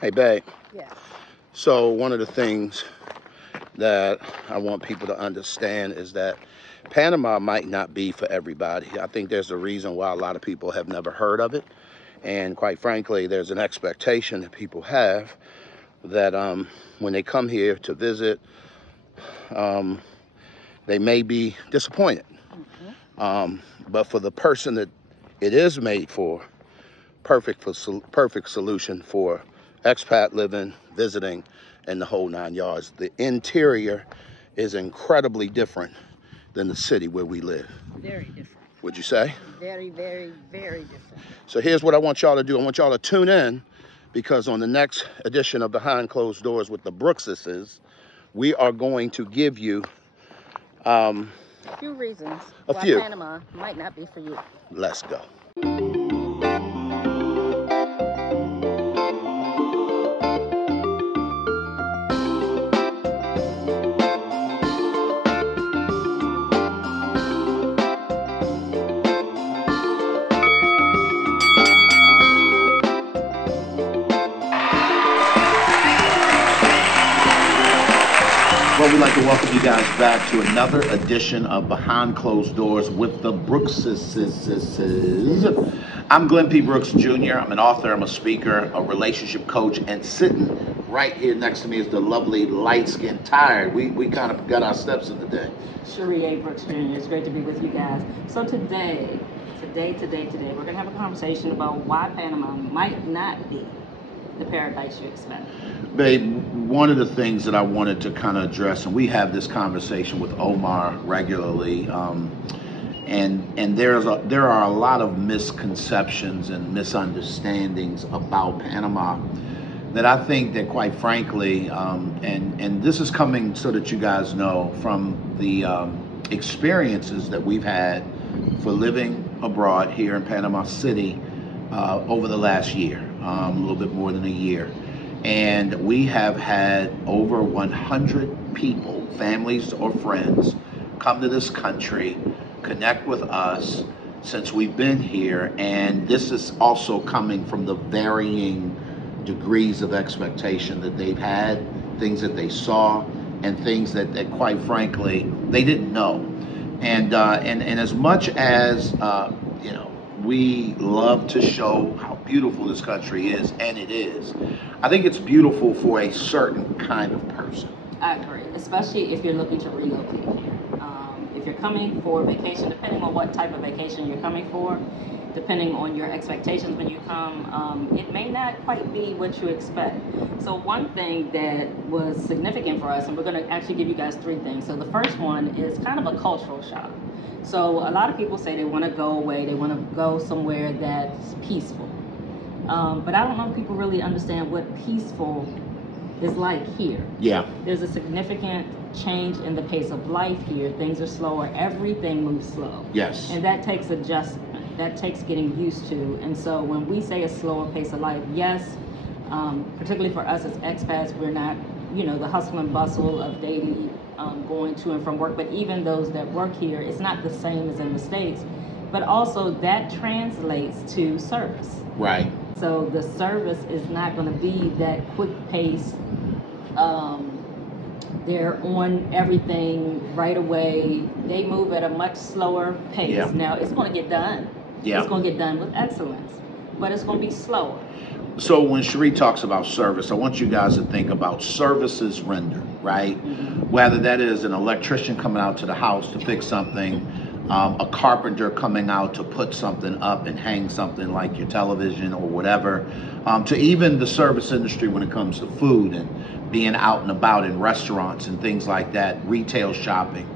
Hey, babe. Yes. So one of the things that I want people to understand is that Panama might not be for everybody. I think there's a reason why a lot of people have never heard of it. And quite frankly, there's an expectation that people have that when they come here to visit, they may be disappointed. But for the person that it is made for, perfect solution for expat living, visiting, and the whole 9 yards. The interior is incredibly different than the city where we live. Very different. Would you say? Very, very, very different. So here's what I want y'all to do. I want y'all to tune in, because on the next edition of Behind Closed Doors with the Brookses, we are going to give you a few reasons why few. Panama might not be for you. Let's go. Well, we'd like to welcome you guys back to another edition of Behind Closed Doors with the Brookses. I'm Glenn P. Brooks Jr. I'm an author, I'm a speaker, a relationship coach, and sitting right here next to me is the lovely, light-skinned Tired. We kind of got our steps in the day. Cherie A. Brooks Jr. It's great to be with you guys. So today, we're going to have a conversation about why Panama might not be the paradise you expect. Babe, one of the things that I wanted to kind of address, and we have this conversation with Omar regularly, and there are a lot of misconceptions and misunderstandings about Panama that I think that, quite frankly, and this is coming so that you guys know from the experiences that we've had for living abroad here in Panama City over the last year, a little bit more than a year. And we have had over 100 people, families or friends, come to this country, connect with us since we've been here. And this is also coming from the varying degrees of expectation that they've had, things that they saw, and things that quite frankly, they didn't know. And as much as, we love to show how beautiful this country is, and it is, I think it's beautiful for a certain kind of person. I agree, especially if you're looking to relocate here. If you're coming for vacation, depending on what type of vacation you're coming for, depending on your expectations when you come, it may not quite be what you expect. So one thing that was significant for us, and we're going to actually give you guys three things. So the first one is kind of a cultural shock. So a lot of people say they want to go away, they want to go somewhere that's peaceful. But I don't know if people really understand what peaceful is like here. Yeah. There's a significant change in the pace of life here. Things are slower, everything moves slow. Yes. And that takes adjustment, that takes getting used to. And so when we say a slower pace of life, yes, particularly for us as expats, we're not, the hustle and bustle of daily going to and from work, but even those that work here, it's not the same as in the States. But also that translates to service. Right. So the service is not going to be that quick pace. They're on everything right away. They move at a much slower pace. Yeah. Now, it's going to get done. Yeah. It's going to get done with excellence, but it's going to be slower. So when Cherie talks about service, I want you guys to think about services rendered, right? Mm-hmm. Whether that is an electrician coming out to the house to fix something, a carpenter coming out to put something up and hang something like your television or whatever, to even the service industry when it comes to food and being out and about in restaurants and things like that, retail shopping.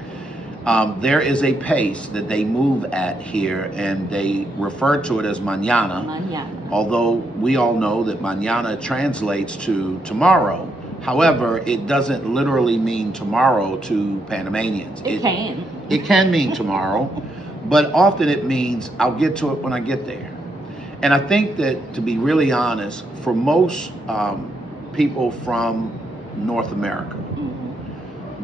There is a pace that they move at here, and they refer to it as mañana. Mañana. Although we all know that mañana translates to tomorrow. However, it doesn't literally mean tomorrow to Panamanians. It can mean tomorrow, but often it means I'll get to it when I get there. And I think that, to be really honest, for most people from North America,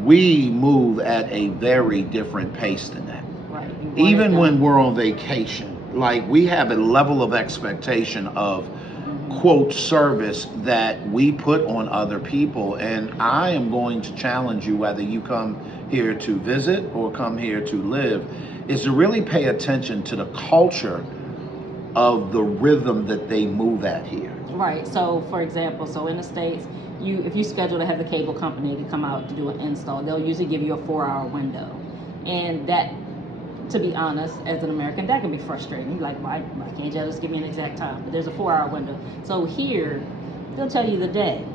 we move at a very different pace than that. Right. Even when we're on vacation, like we have a level of expectation of quote service that we put on other people. And I am going to challenge you, whether you come here to visit or come here to live, is to really pay attention to the culture of the rhythm that they move at here. Right. So, for example, so in the States, if you schedule to have the cable company to come out to do an install, they'll usually give you a 4-hour window. And that, to be honest, as an American, that can be frustrating. Like, why can't you just give me an exact time? But there's a 4-hour window. So here, they'll tell you the day.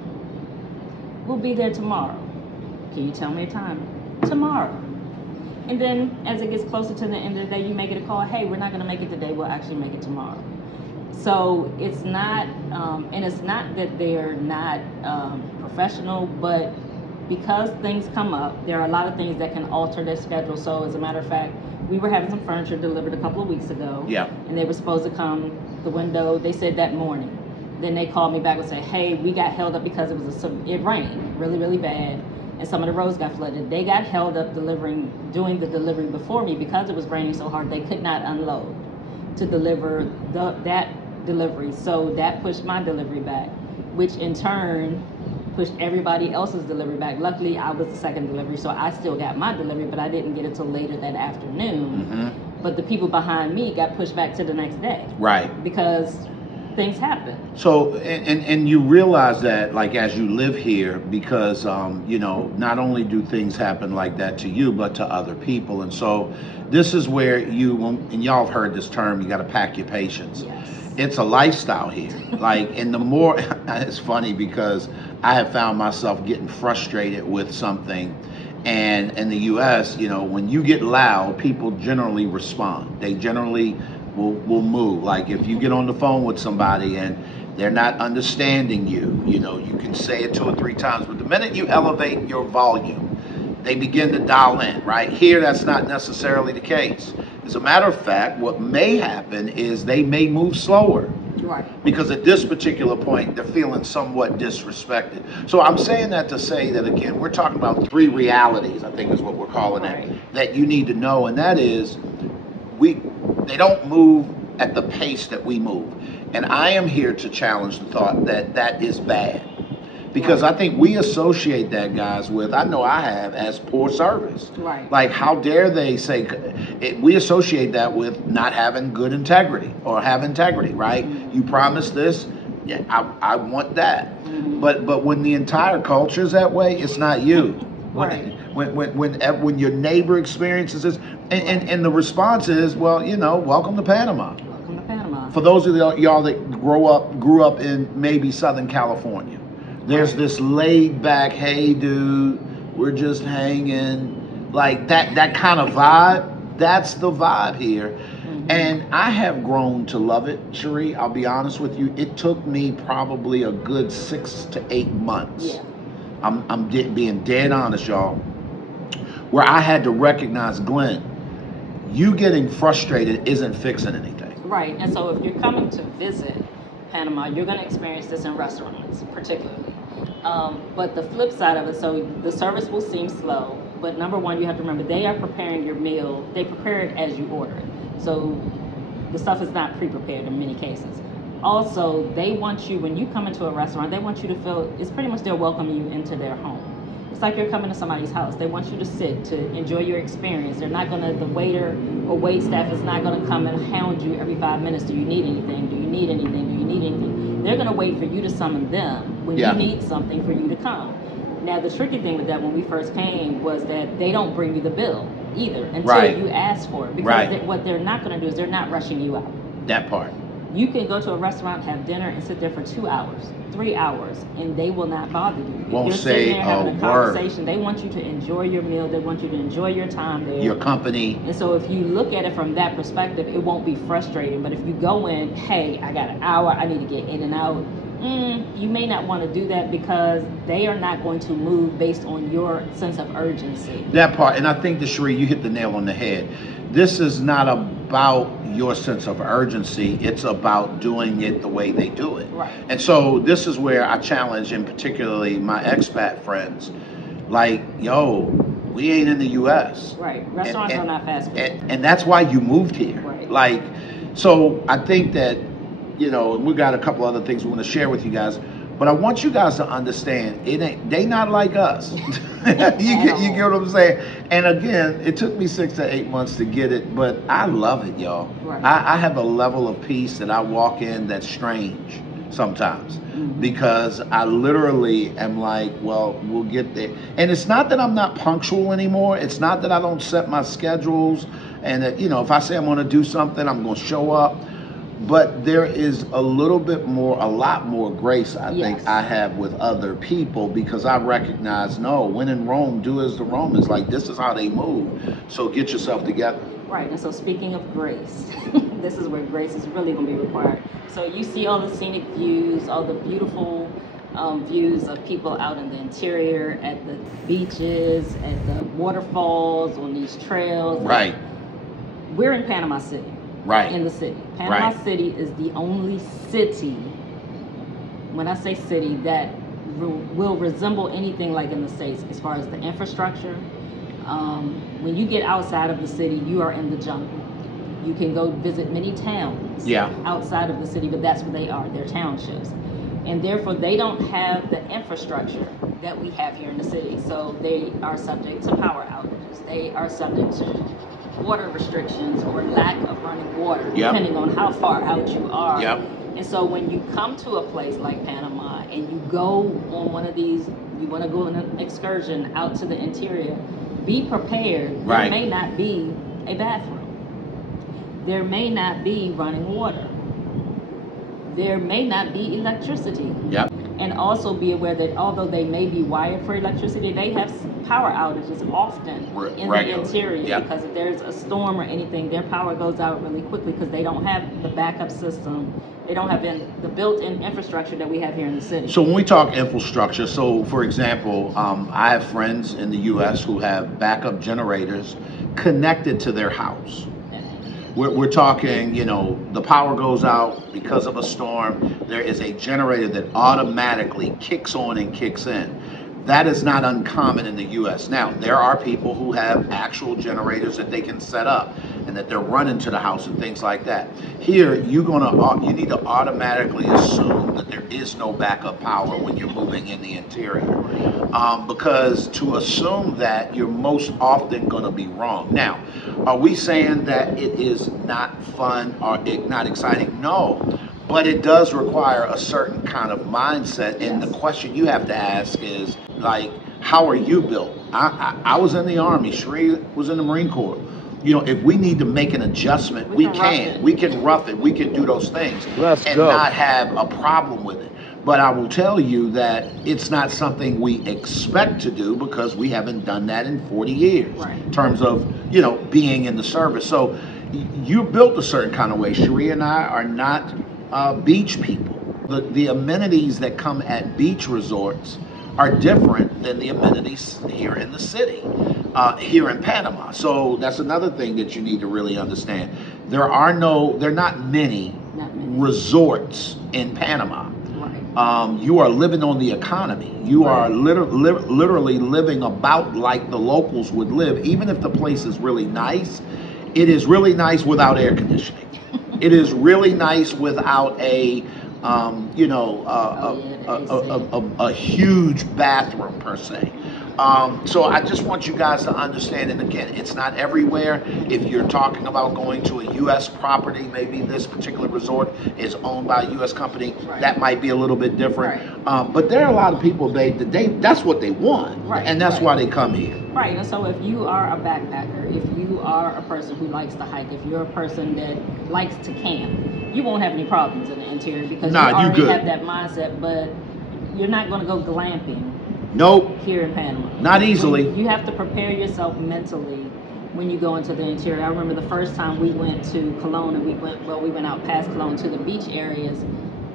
We'll be there tomorrow. Can you tell me a time? Tomorrow. And then as it gets closer to the end of the day, you may get a call, hey, we're not going to make it today, we'll actually make it tomorrow. So it's not, and it's not that they're not professional, but because things come up, there are a lot of things that can alter their schedule. So as a matter of fact, we were having some furniture delivered a couple of weeks ago. Yeah. And they were supposed to come, the window, they said that morning. Then they called me back and said, hey, we got held up because it rained really, really bad. And some of the roads got flooded. They got held up doing the delivery before me because it was raining so hard they could not unload to deliver that delivery. So that pushed my delivery back, which in turn pushed everybody else's delivery back. Luckily, I was the second delivery, so I still got my delivery, but I didn't get it till later that afternoon. Mm-hmm. But the people behind me got pushed back to the next day. Right. Because things happen. So, and you realize that, like, as you live here, because, you know, not only do things happen like that to you, but to other people. And so this is where and y'all have heard this term, you got to pack your patience. Yes. It's a lifestyle here. Like, and the more, it's funny because I have found myself getting frustrated with something. And in the U.S., you know, when you get loud, people generally respond. They generally will move. Like if you get on the phone with somebody and they're not understanding you, you know, you can say it 2 or 3 times, but the minute you elevate your volume, they begin to dial in, right? Here, that's not necessarily the case. As a matter of fact, what may happen is they may move slower. Right. Because at this particular point, they're feeling somewhat disrespected. So I'm saying that to say that, again, we're talking about 3 realities, I think is what we're calling it, that you need to know, and that is, they don't move at the pace that we move. And I am here to challenge the thought that that is bad. Because I think we associate that, guys, with, I know I have, as poor service. Right. Like, how dare they say, we associate that with not having good integrity or have integrity, right? Mm-hmm. You promise this, yeah, I want that. Mm-hmm. But when the entire culture is that way, it's not you. Right. When your neighbor experiences this, and the response is, well, you know, welcome to Panama. Welcome to Panama. For those of y'all that grew up in maybe Southern California, there's this laid back, hey dude, we're just hanging, like that kind of vibe. That's the vibe here. Mm-hmm. And I have grown to love it, Cherie. I'll be honest with you. It took me probably a good 6 to 8 months. Yeah. I'm being dead honest, y'all, where I had to recognize, Glenn, you getting frustrated isn't fixing anything. Right. And so if you're coming to visit Panama, you're going to experience this in restaurants, particularly. But the flip side of it, so the service will seem slow, but number one, you have to remember, they are preparing your meal. They prepare it as you order it. So the stuff is not pre-prepared in many cases. Also, they want you, when you come into a restaurant, they want you to feel, it's pretty much they're welcoming you into their home. It's like you're coming to somebody's house. They want you to sit, to enjoy your experience. They're not gonna, the waiter or wait staff is not gonna come and hound you every 5 minutes. Do you need anything? Do you need anything? Do you need anything? They're gonna wait for you to summon them when you need something for you to come. Now, the tricky thing with that when we first came was that they don't bring you the bill either until you ask for it. Because what they're not gonna do is they're not rushing you out. That part. You can go to a restaurant, have dinner, and sit there for 2 hours, 3 hours, and they will not bother you. Won't You're say sitting there having a a conversation. They want you to enjoy your meal. They want you to enjoy your time there. Your company. And so if you look at it from that perspective, it won't be frustrating. But if you go in, hey, I got an hour, I need to get in and out, you may not want to do that because they are not going to move based on your sense of urgency. That part, and I think that, Cherie, you hit the nail on the head. This is not about your sense of urgency. It's about doing it the way they do it. Right. And so this is where I challenge, and particularly my expat friends, like, yo, we ain't in the U.S. Right. Restaurants are not fast food. And that's why you moved here. Right. Like, so I think that, you know, and we got a couple other things we want to share with you guys. But I want you guys to understand, they not like us. you get what I'm saying? And again, it took me 6 to 8 months to get it, but I love it, y'all. Right. I have a level of peace that I walk in that's strange sometimes, because I literally am like, well, we'll get there. And it's not that I'm not punctual anymore. It's not that I don't set my schedules, and that, you know, if I say I'm going to do something, I'm going to show up. But there is a lot more grace, I think, I have with other people, because I recognize, no, when in Rome, do as the Romans. Like, this is how they move. So get yourself together. Right. And so speaking of grace, this is where grace is really going to be required. So you see all the scenic views, all the beautiful views of people out in the interior, at the beaches, at the waterfalls, on these trails. Right. We're in Panama City. Right. In the city. Panama City is the only city, when I say city, that will resemble anything like in the States as far as the infrastructure. When you get outside of the city, you are in the jungle. You can go visit many towns outside of the city, but that's what they are. They're townships. And therefore, they don't have the infrastructure that we have here in the city. So they are subject to power outages. They are subject to water restrictions or lack of running water, depending on how far out you are. And so when you come to a place like Panama and you go on one of these, you want to go on an excursion out to the interior, be prepared. There may not be a bathroom. There may not be running water. There may not be electricity. And also be aware that although they may be wired for electricity, they have power outages often in the interior, because if there's a storm or anything, their power goes out really quickly because they don't have the backup system. They don't have the built-in infrastructure that we have here in the city. So when we talk infrastructure, so for example, I have friends in the U.S. who have backup generators connected to their house. We're talking, you know, the power goes out because of a storm. There is a generator that automatically kicks on and kicks in. That is not uncommon in the U.S. Now, there are people who have actual generators that they can set up and that they're running to the house and things like that. Here, you need to automatically assume that there is no backup power when you're moving in the interior, because to assume that, you're most often going to be wrong. Now, are we saying that it is not fun or not exciting? No. But it does require a certain kind of mindset, and the question you have to ask is, like, how are you built? I was in the Army, Sheree was in the Marine Corps. You know, if we need to make an adjustment, we can. We can rough it, we can do those things and not have a problem with it. But I will tell you that it's not something we expect to do, because we haven't done that in 40 years in terms of, you know, being in the service. So you're built a certain kind of way. Sheree and I are not beach people. The amenities that come at beach resorts are different than the amenities here in the city, here in Panama. So that's another thing that you need to really understand. There are not many resorts in Panama. You are living on the economy. You are literally living about like the locals would live. Even if the place is really nice, it is really nice without air conditioning. It is really nice without a huge bathroom per se. So I just want you guys to understand, and again, it's not everywhere. If you're talking about going to a U.S. property, maybe this particular resort is owned by a U.S. company, that might be a little bit different. But there are a lot of people, that's what they want, and that's why they come here. Right, and so if you are a backpacker, if you are a person who likes to hike, if you're a person that likes to camp, you won't have any problems in the interior, because you already have that mindset. But you're not going to go glamping. Nope. Here in Panama. Not easily. You have to prepare yourself mentally when you go into the interior. I remember the first time we went to Colon, and we went out past Colon to the beach areas.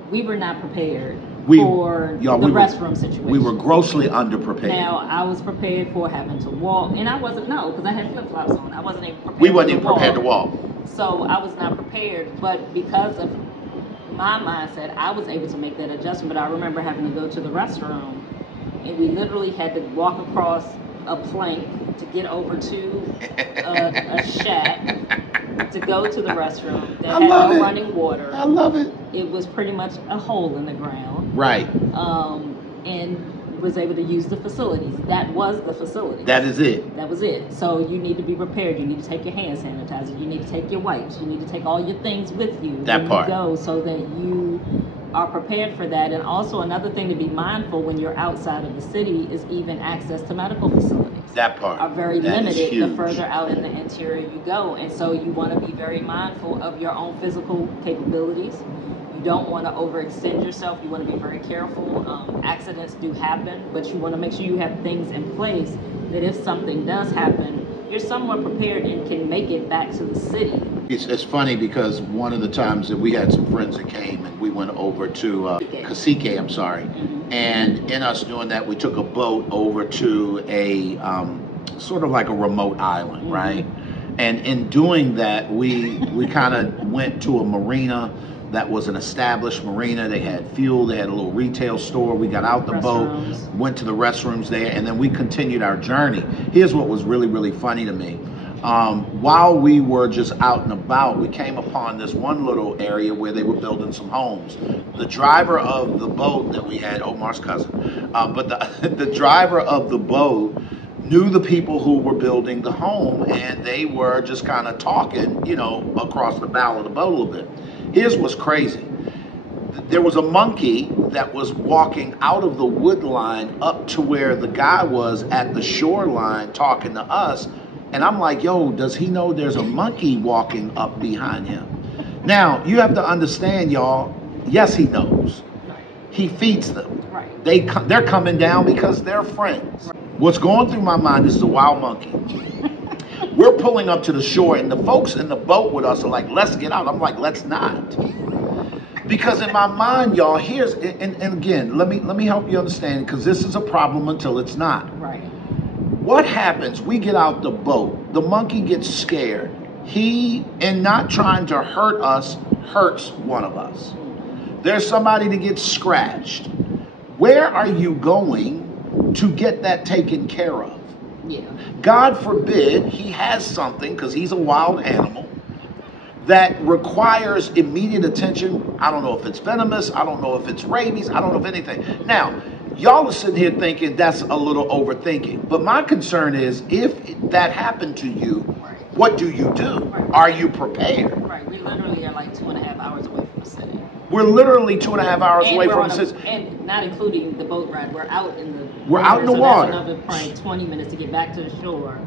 We were not prepared for the restroom situation. We were grossly underprepared. Now, I was prepared for having to walk, and I wasn't, because I had flip-flops on. I wasn't even prepared. We wasn't even prepared to walk. So I was not prepared, but because of my mindset, I was able to make that adjustment. But I remember having to go to the restroom, and we literally had to walk across a plank to get over to a shack to go to the restroom that had no running water. I love it. it was pretty much a hole in the ground. Right. And was able to use the facilities. That was the facility. That is it. That was it. So you need to be prepared. You need to take your hand sanitizer. You need to take your wipes. You need to take all your things with you That part. You go, so that you are prepared for that. And also another thing to be mindful when you're outside of the city is even access to medical facilities. That part Are very that limited the further out in the interior you go. And so you want to be very mindful of your own physical capabilities. You don't want to overextend yourself. You want to be very careful. Accidents do happen, but you want to make sure you have things in place that if something does happen, you're somewhat prepared and can make it back to the city. It's funny because one of the times that we had some friends that came and we went over to Cacique, I'm sorry. Mm-hmm. And in us doing that, we took a boat over to a sort of like a remote island, mm-hmm. right? And in doing that, we kind of went to a marina that was an established marina. They had fuel, they had a little retail store. We got out the boat, went to the restrooms there, and then we continued our journey. Here's what was really, really funny to me. While we were just out and about, we came upon this one little area where they were building some homes. The driver of the boat that we had, Omar's cousin, but the driver of the boat knew the people who were building the home, and they were just kind of talking, you know, across the bow of the boat a little bit. Here's what's crazy. There was a monkey that was walking out of the wood line up to where the guy was at the shoreline talking to us. And I'm like, yo, does he know there's a monkey walking up behind him? Now, you have to understand, y'all, yes, he knows. He feeds them. Right. They're coming down because they're friends. Right. What's going through my mind is a wild monkey. We're pulling up to the shore, and the folks in the boat with us are like, let's get out. I'm like, let's not. Because in my mind, y'all, here's, and again, let me help you understand, because this is a problem until it's not. Right. What happens? We get out the boat. The monkey gets scared. He, in not trying to hurt us, hurts one of us. There's somebody that gets scratched. Where are you going to get that taken care of? Yeah. God forbid he has something, because he's a wild animal, that requires immediate attention. I don't know if it's venomous. I don't know if it's rabies. I don't know if anything. Now, y'all are sitting here thinking that's a little overthinking. But my concern is, if that happened to you, what do you do? Right. Are you prepared? Right. We literally are like 2.5 hours away from the city. We're literally 2.5 hours away from the city. And not including the boat ride. We're out in the water. That's another probably 20 minutes to get back to the shore.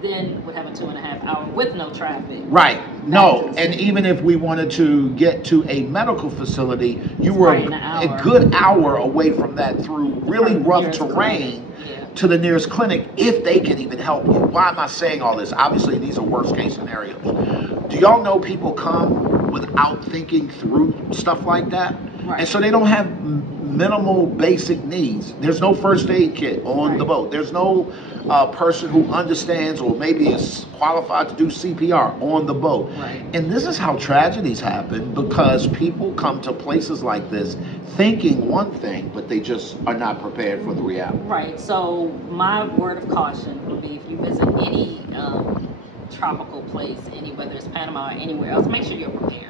Then we'd have a 2.5 hour with no traffic. Right. No. And even if we wanted to get to a medical facility, you were a good hour away from that through really rough terrain to the nearest clinic, if they can even help you. Why am I saying all this? Obviously, these are worst case scenarios. Do y'all know people come without thinking through stuff like that? Right. And so they don't have minimal basic needs. There's no first aid kit on the boat. There's no person who understands or maybe is qualified to do CPR on the boat. Right. And this is how tragedies happen, because people come to places like this thinking one thing, but they just are not prepared for the reality. Right. So my word of caution would be, if you visit any tropical place, whether it's Panama or anywhere else, make sure you're prepared.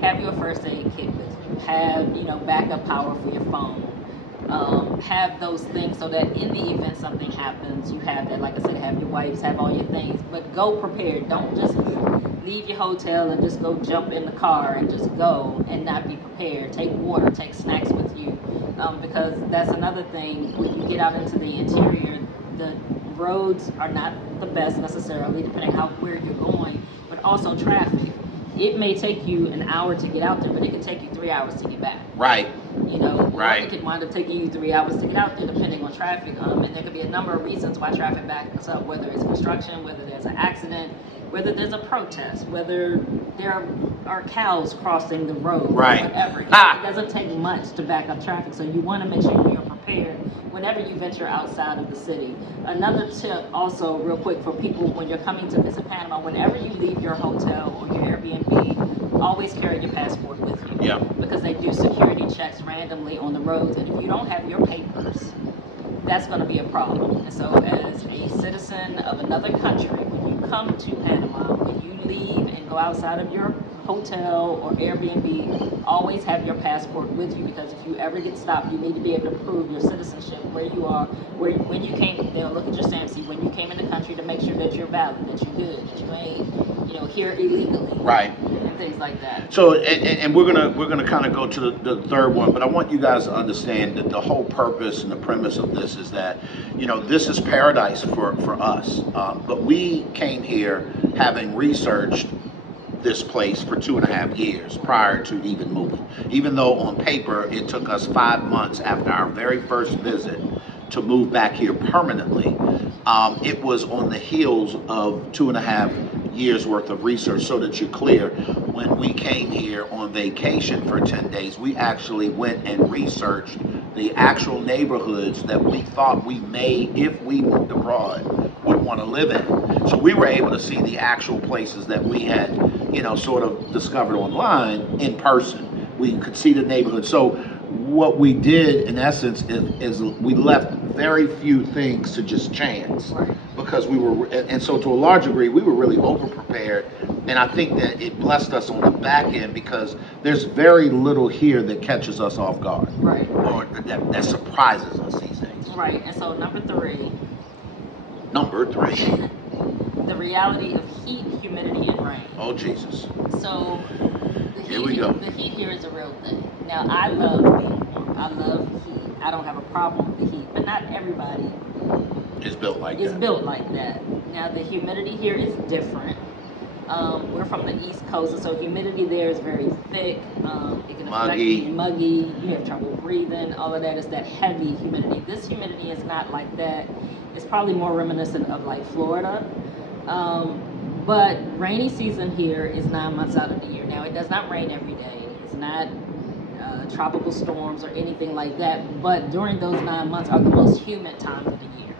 Have your first aid kit with you. Have, backup power for your phone. Have those things so that in the event something happens, you have that. Like I said, have your wipes, have all your things, but go prepared. Don't just leave your hotel and just go jump in the car and just go and not be prepared. Take water, take snacks with you, because that's another thing. When you get out into the interior, the roads are not the best necessarily, depending on where you're going, but also traffic. It may take you an hour to get out there, but it can take you 3 hours to get back. Right. Right. It could wind up taking you 3 hours to get out there, depending on traffic. And there could be a number of reasons why traffic backs up, whether it's construction, whether there's an accident, whether there's a protest, whether there are cows crossing the road, right. Whatever. It doesn't take much to back up traffic, so you want to make sure you're prepared whenever you venture outside of the city. Another tip also, real quick, for people when you're coming to visit Panama, whenever you leave your hotel or your Airbnb, always carry your passport with you. Yeah. Because they do security checks randomly on the roads, and if you don't have your papers, that's going to be a problem. And so as a citizen of another country, when you come to Panama, when you leave and go outside of your hotel or Airbnb, always have your passport with you, because if you ever get stopped, you need to be able to prove your citizenship, where you are, when you came. They'll look at your stamp, see when you came in the country, to make sure that you're valid, that you're good, that you ain't, here illegally, right, and things like that. So, and we're gonna kind of go to the third one, but I want you guys to understand that the whole purpose and the premise of this is that, this is paradise for us. But we came here having researched this place for 2.5 years prior to even moving. Even though on paper it took us 5 months after our very first visit to move back here permanently, it was on the heels of 2.5 years worth of research. So that you're clear, when we came here on vacation for 10 days, we actually went and researched the actual neighborhoods that we thought we may, if we moved abroad, would want to live in. So we were able to see the actual places that we had, sort of discovered online in person. We could see the neighborhood. So what we did in essence is we left very few things to just chance, because we were, and so to a large degree, we were really over prepared. And I think that it blessed us on the back end, because there's very little here that catches us off guard, or that surprises us these days. Right. And so number three, the reality of heat, humidity, and rain. Oh, Jesus. So Here we go. The heat here is a real thing. Now, I love being warm. I love heat. I don't have a problem with the heat, but not everybody is built like that. Now, the humidity here is different. We're from the East Coast, and so humidity there is very thick. It can affect you, muggy. You have trouble breathing. All of that is that heavy humidity. This humidity is not like that. It's probably more reminiscent of like Florida. But rainy season here is 9 months out of the year. Now, it does not rain every day. It's not tropical storms or anything like that. But during those 9 months are the most humid times of the year.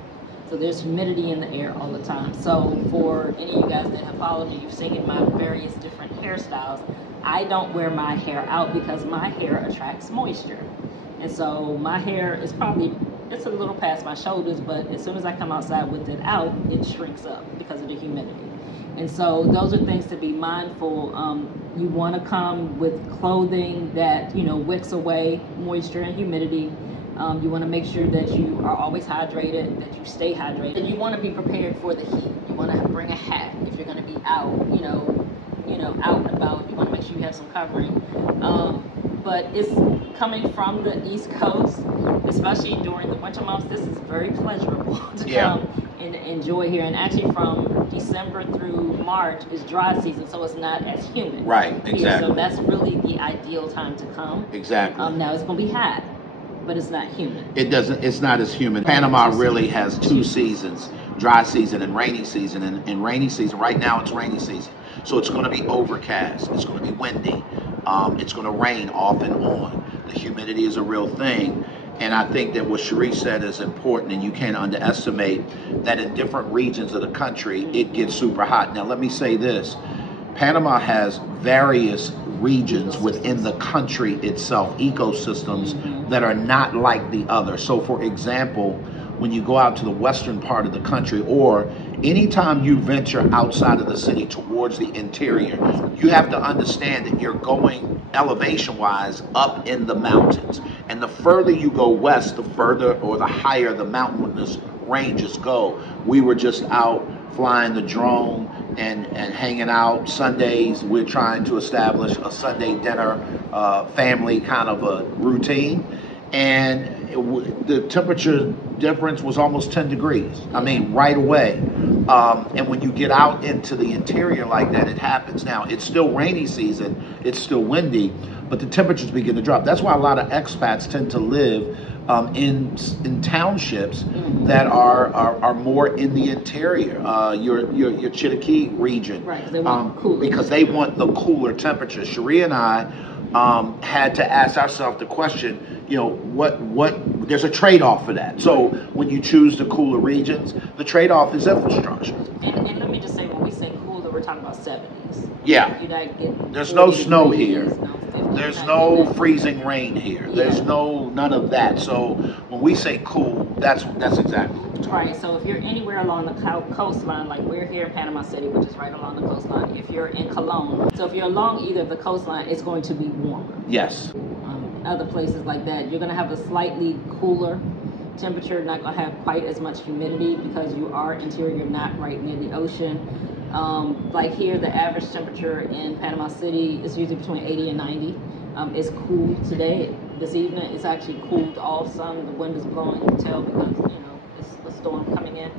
So there's humidity in the air all the time. So for any of you guys that have followed me, you've seen my various different hairstyles. I don't wear my hair out because my hair attracts moisture. And so my hair is it's a little past my shoulders, but as soon as I come outside with it out, it shrinks up because of the humidity. And so those are things to be mindful. You want to come with clothing that, wicks away moisture and humidity. You want to make sure that you are always hydrated, that you stay hydrated. And you want to be prepared for the heat. You want to bring a hat if you're going to be out, out and about. You want to make sure you have some covering. But it's coming from the East Coast, especially during the winter months. This is very pleasurable to come and enjoy here. And actually from December through March is dry season, so it's not as humid. Right, exactly. Here. So that's really the ideal time to come. Exactly. Now it's going to be hot, but it's not humid. It's not as humid. Panama really has 2 seasons, dry season and rainy season. And rainy season, right now it's rainy season. So it's going to be overcast. It's going to be windy. It's going to rain off and on. The humidity is a real thing. And I think that what Cherie said is important, and you can't underestimate that in different regions of the country, it gets super hot. Now, let me say this. Panama has various regions within the country itself, ecosystems that are not like the other. So, for example, when you go out to the western part of the country, or anytime you venture outside of the city towards the interior, you have to understand that you're going elevation-wise up in the mountains. And the further you go west, the further or the higher the mountainous ranges go. We were just out flying the drone and hanging out. Sundays, we're trying to establish a Sunday dinner family kind of a routine. And the temperature difference was almost 10 degrees. I mean, right away. And when you get out into the interior like that, it happens. Now, it's still rainy season, it's still windy, but the temperatures begin to drop. That's why a lot of expats tend to live in townships that are more in the interior, your Chiriquí region, right? They want cooler, because they want the cooler temperatures. Cherie and I had to ask ourselves the question, what there's a trade-off for that. So when you choose the cooler regions, the trade-off is infrastructure. And let me just say, when we say cooler, we're talking about 70s. Yeah. You're not getting there's no snow degrees, here. No 50s. There's no freezing rain here. There's none of that. So when we say cool, that's exactly what we're talking Right, so if you're anywhere along the coastline, like we're here in Panama City, which is right along the coastline, if you're in Colon, so if you're along either of the coastline, it's going to be warmer. Yes. Other places like that, you're going to have a slightly cooler temperature, not going to have quite as much humidity because you are interior, you're not right near the ocean. Like here, the average temperature in Panama City is usually between 80 and 90. It's cool today. This evening, it's actually cooled off some. The wind is blowing, you can tell because, it's a storm coming in.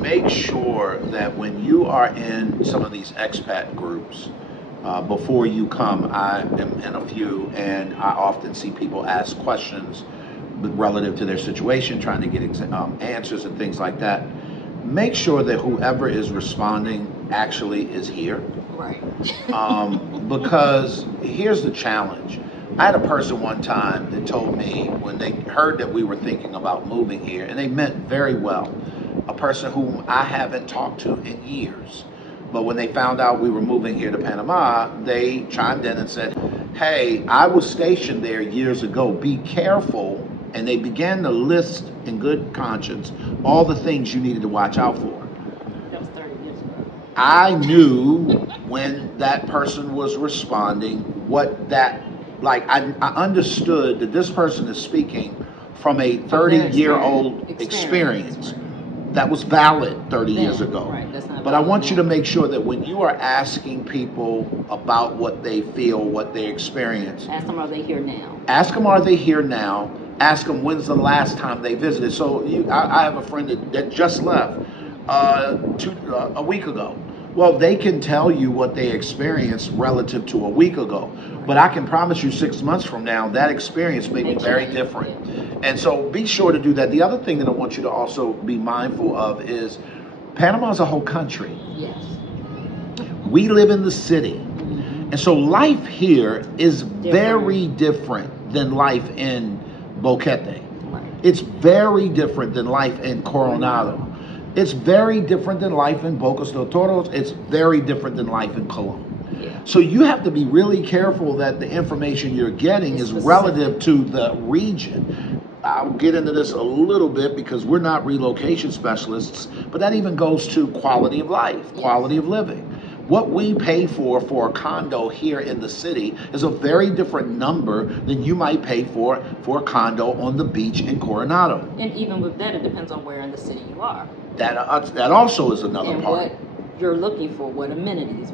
Make sure that when you are in some of these expat groups, before you come, I am in a few, and I often see people ask questions relative to their situation, trying to get answers and things like that. Make sure that whoever is responding actually is here. Right. Because here's the challenge. I had a person one time that told me when they heard that we were thinking about moving here, and they meant very well, a person whom I haven't talked to in years. But when they found out we were moving here to Panama, they chimed in and said, hey, I was stationed there years ago. Be careful. And they began to list in good conscience all the things you needed to watch out for. That was 30 years ago. I knew when that person was responding what that, like, I understood that this person is speaking from a 30-year-old experience. Right. That was valid 30 years ago. Right, that's not but I want you to make sure that when you are asking people about what they feel, what they experience, ask them, are they here now? Ask them, are they here now? Ask them, when's the last time they visited? So I have a friend that just left a week ago. Well, they can tell you what they experienced relative to a week ago. But I can promise you 6 months from now, that experience may be very different. And so be sure to do that. The other thing that I want you to also be mindful of is Panama is a whole country. Yes. We live in the city. And so life here is very different than life in Boquete. Right. It's very different than life in Coronado. It's very different than life in Bocas del Toros. It's very different than life in Colon. Yeah. So you have to be really careful that the information you're getting is relative to the region. I'll get into this a little bit because we're not relocation specialists, but that even goes to quality of life, quality of living. What we pay for a condo here in the city is a very different number than you might pay for a condo on the beach in Coronado. And even with that, it depends on where in the city you are. That also is another and part. What you're looking for, what amenities,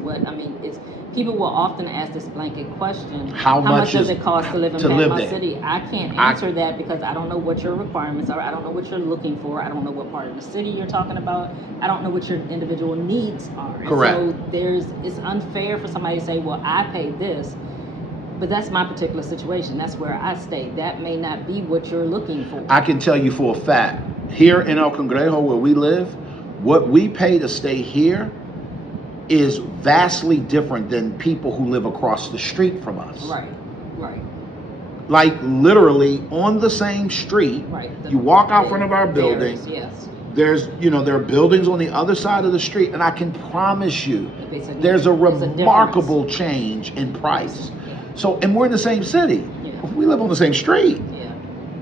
it's people will often ask this blanket question: How much does it cost to live in Panama City? I can't answer that because I don't know what your requirements are. I don't know what you're looking for. I don't know what part of the city you're talking about. I don't know what your individual needs are. Correct. So it's unfair for somebody to say, well, I paid this, but that's my particular situation. That's where I stay. That may not be what you're looking for. I can tell you for a fact, here in El Cangrejo where we live, what we pay to stay here is vastly different than people who live across the street from us. Right. Like literally on the same street, you walk out front of our building, there are buildings on the other side of the street, and I can promise you there's a remarkable change in price. So, and we're in the same city. Yeah. We live on the same street. Yeah.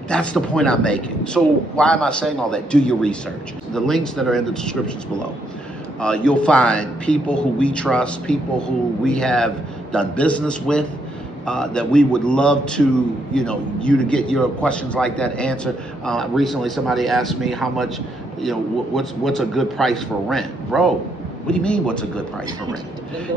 That's the point I'm making. So why am I saying all that? Do your research. The links that are in the descriptions below. You'll find people who we trust, people who we have done business with, that we would love to, you to get your questions like that answered. Recently, somebody asked me how much, what's a good price for rent? Bro, what do you mean what's a good price for rent?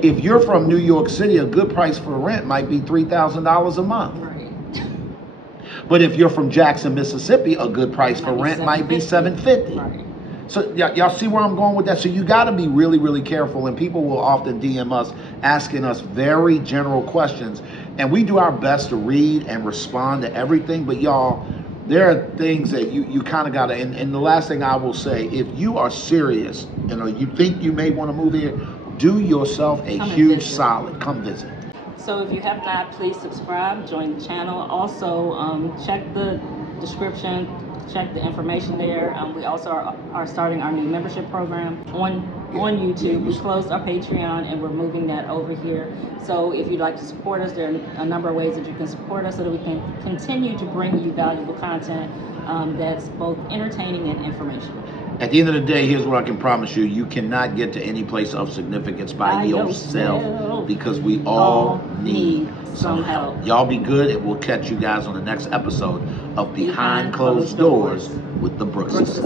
If you're from New York City, a good price for rent might be $3,000 a month. Right. But if you're from Jackson, Mississippi, a good price for rent might be $750. Right. So y'all see where I'm going with that? So you got to be really, really careful, and people will often DM us asking us very general questions, and we do our best to read and respond to everything, but y'all, there are things that you kind of got to, and the last thing I will say, if you are serious, you think you may want to move here, do yourself a huge solid. Come visit. So if you have not, please subscribe, join the channel. Also, check the description. Check the information there. We also are starting our new membership program on YouTube. We closed our Patreon and we're moving that over here. So if you'd like to support us, there are a number of ways that you can support us so that we can continue to bring you valuable content that's both entertaining and informational. At the end of the day, here's what I can promise you. You cannot get to any place of significance by yourself, because we all need some help. Y'all be good, and we'll catch you guys on the next episode of Behind Closed Doors with the Brookses.